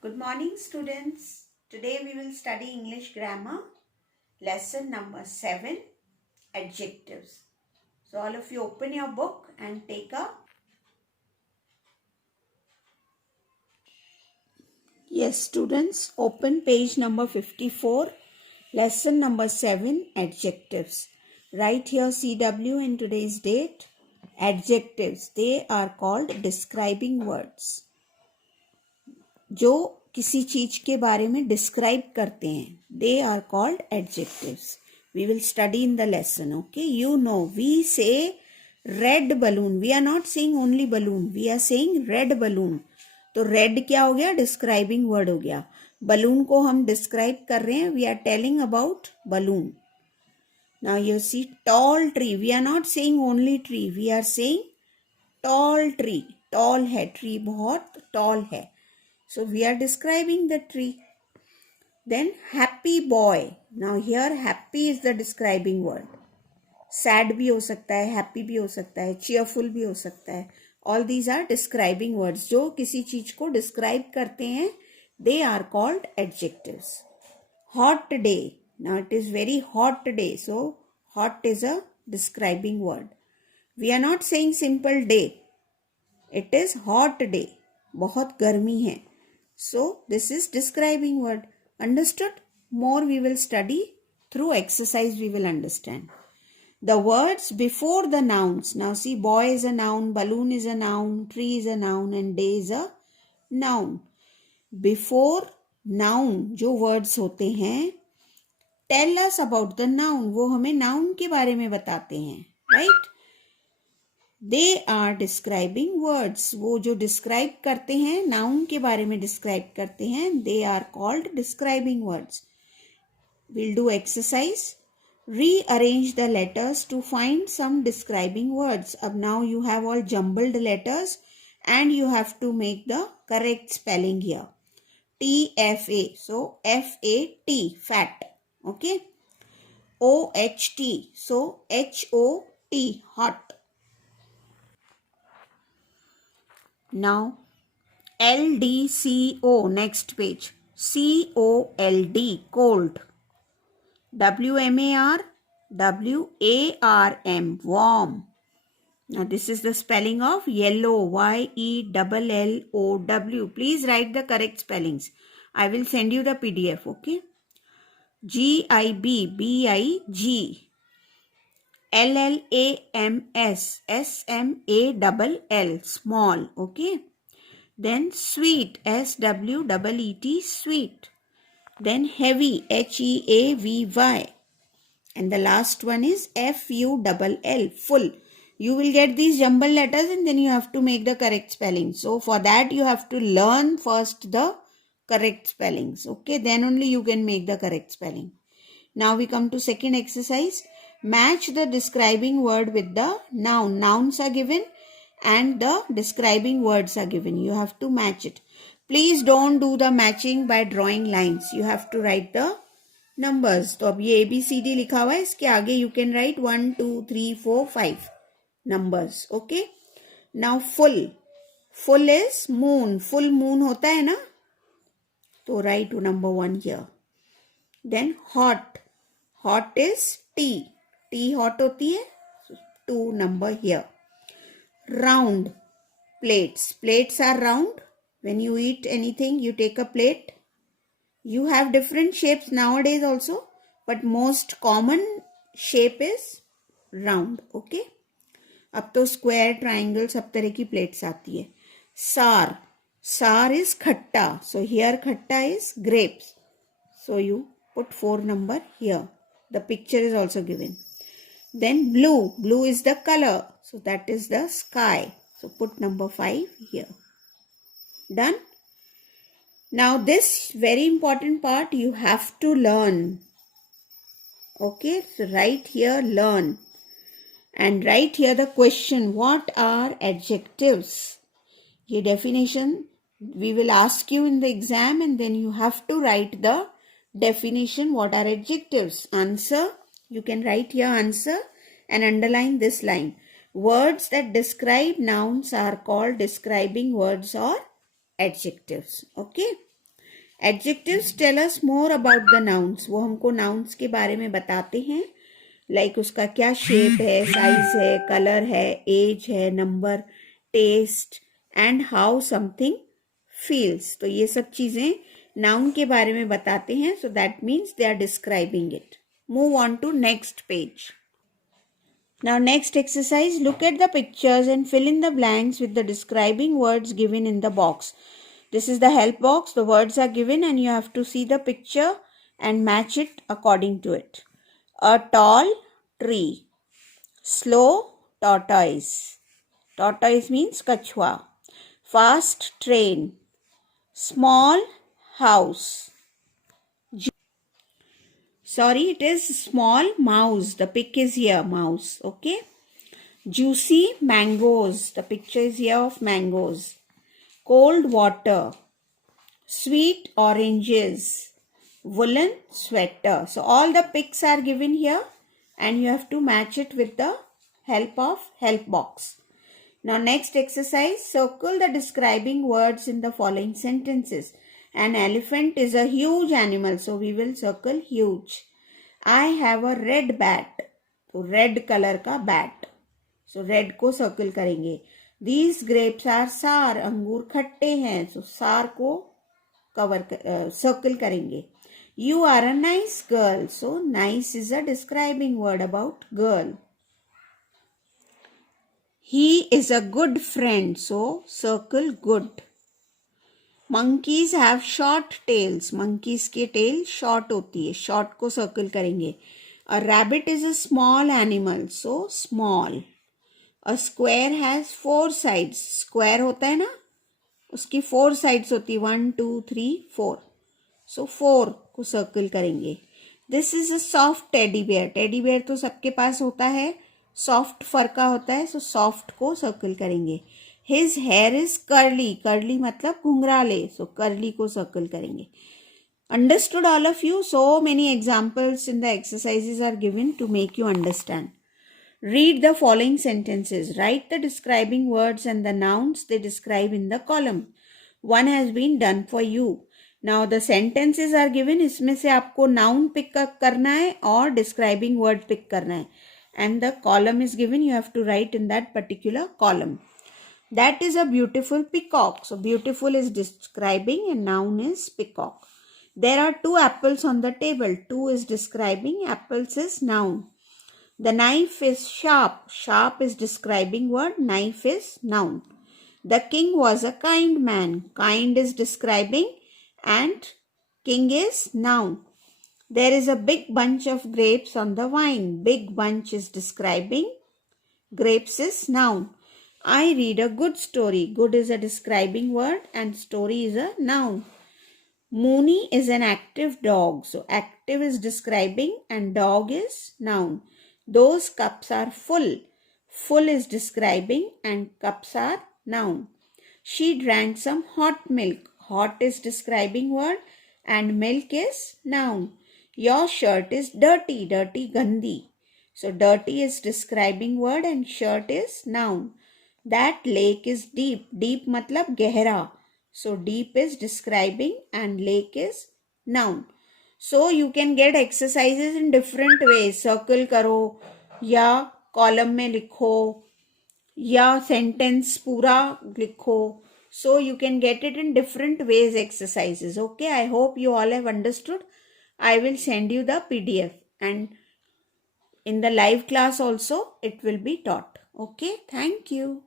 Good morning, students. Today we will study English grammar, lesson number 7, adjectives. So all of you open your book and take a. Yes, students, open page number 54, lesson number 7, adjectives. Write here CW in today's date. Adjectives, they are called describing words. जो किसी चीज के बारे में describe करते हैं, they are called adjectives. We will study in the lesson. Okay, you know we say red balloon. We are not saying only balloon, we are saying red balloon. तो red क्या हो गया? डिस्क्राइबिंग वर्ड हो गया. Balloon को हम describe कर रहे हैं. We are telling about balloon. Now you see tall tree. We are not saying only tree, we are saying tall tree. Tall है, ट्री बहुत टॉल है. So we are describing the tree. Then happy boy. Now here happy is the describing word. Sad भी हो सकता है, happy भी हो सकता है, cheerful भी हो सकता है. All these are describing words. जो किसी चीज को describe करते हैं, they are called adjectives. Hot day. Now it is very hot day. So hot is a describing word. We are not saying simple day. It is hot day. बहुत गर्मी है. So this is describing word. Understood? More we will study through exercise. We will understand the words before the nouns. Now see, boy is a noun, balloon is a noun, tree is a noun, and day is a noun. Before noun जो words होते हैं, tell us about the noun. वो हमें noun के बारे में बताते हैं, right? They are describing words. वो जो डिस्क्राइब करते हैं, नाउन के बारे में डिस्क्राइब करते हैं, they are called describing words. Will do exercise. Rearrange the letters to find some describing words. अब now you have all jumbled letters and you have to make the correct spelling here. TFA, so FAT, fat. Okay. OHT, so HOT, hot. Now LDCO, next page. COLD, cold. WMAR, warm. Now this is the spelling of yellow. YELLLOW. Please write the correct spellings. I will send you the PDF. Okay. GIB, LLAMS, SMALL, small. Okay. Then sweet, SWEET, sweet. Then heavy, HEAVY. And the last one is FULL, full. You will get these jumble letters and then you have to make the correct spelling. So for that you have to learn first the correct spellings. Okay. Then only you can make the correct spelling. Now we come to second exercise. Match the describing word with the noun. Nouns are given and the describing words are given. You have to match it. Please don't do the matching by drawing lines. You have to write the numbers. तो अब ये ABCD लिखा हुआ है, इसके आगे you can write 1, 2, 3, 4, 5 numbers. Okay. Now full. Full is moon. Full moon होता है ना, तो write number 1 here. Then hot. Hot is tea. Tea hot होती है, 2 number here. Round. Plates. Plates are round. When you eat anything, you take a plate. You have different shapes nowadays also, but most common shape is round. Okay. अब तो square, triangle सब तरह की plates आती है. Sour. Sour is खट्टा. So here खट्टा is grapes. So you put 4 number here. The picture is also given. Then blue. Blue is the color. So that is the sky. So put number 5 here. Done? Now this very important part you have to learn. Okay. So write here learn. And write here the question. What are adjectives? Ye definition we will ask you in the exam and then you have to write the definition. What are adjectives? Answer. You can write here answer and underline this line. Words that describe nouns are called describing words or adjectives. Okay. Adjectives tell us more about the nouns. वो हमको nouns के बारे में बताते हैं. Like उसका क्या shape है, size है, color है, age है, number, taste and how something feels. तो ये सब चीजें noun के बारे में बताते हैं. So that means they are describing it. Move on to next page. Now next exercise, look at the pictures and fill in the blanks with the describing words given in the box. This is the help box. The words are given and you have to see the picture and match it according to it. A tall tree. Slow tortoise. Tortoise means kachwa. Fast train. Small house. Sorry, it is small mouse. The pic is here, mouse. Okay. Juicy mangoes. The picture is here of mangoes. Cold water. Sweet oranges. Woolen sweater. So all the pics are given here and you have to match it with the help of help box. Now next exercise, circle the describing words in the following sentences. An elephant is a huge animal, so we will circle huge. I have a red bat. तो red color का bat. So red को circle करेंगे. These grapes are sour. अंगूर खट्टे हैं. So sour को circle करेंगे. You are a nice girl. So nice is a describing word about girl. He is a good friend. So circle good. Monkeys have short tails. Monkeys के tail short होती है. Short को circle करेंगे. A rabbit is a small animal. So small. A square has 4 sides. Square होता है ना? उसकी 4 sides होती है. 1, 2, 3, 4. So 4 को circle करेंगे. This is a soft teddy bear. Teddy bear तो सबके पास होता है. Soft फर का होता है. So soft को circle करेंगे. His hair is curly. Curly मतलब घुंघराले. So curly को circle करेंगे. Understood all of you? So many examples in the exercises are given to make you understand. Read the following sentences. Write the describing words and the nouns they describe in the column. One has been done for you. Now the sentences are given. इसमें से आपको noun pick करना है और describing word pick करना है. And the column is given. You have to write in that particular column. That is a beautiful peacock. So beautiful is describing and noun is peacock. There are 2 apples on the table. 2 is describing. Apples is noun. The knife is sharp. Sharp is describing word. Knife is noun. The king was a kind man. Kind is describing and king is noun. There is a big bunch of grapes on the vine. Big bunch is describing. Grapes is noun. I read a good story. Good is a describing word and story is a noun. Mooney is an active dog. So active is describing and dog is noun. Those cups are full. Full is describing and cups are noun. She drank some hot milk. Hot is describing word and milk is noun. Your shirt is dirty. Dirty, gandhi. So dirty is describing word and shirt is noun. That lake is deep. Deep matlab gehra. So deep is describing and lake is noun. So you can get exercises in different ways. Circle करो या column में लिखो या sentence पूरा लिखो. So you can get it in different ways exercises. Okay, I hope you all have understood. I will send you the PDF and in the live class also it will be taught. Okay, thank you.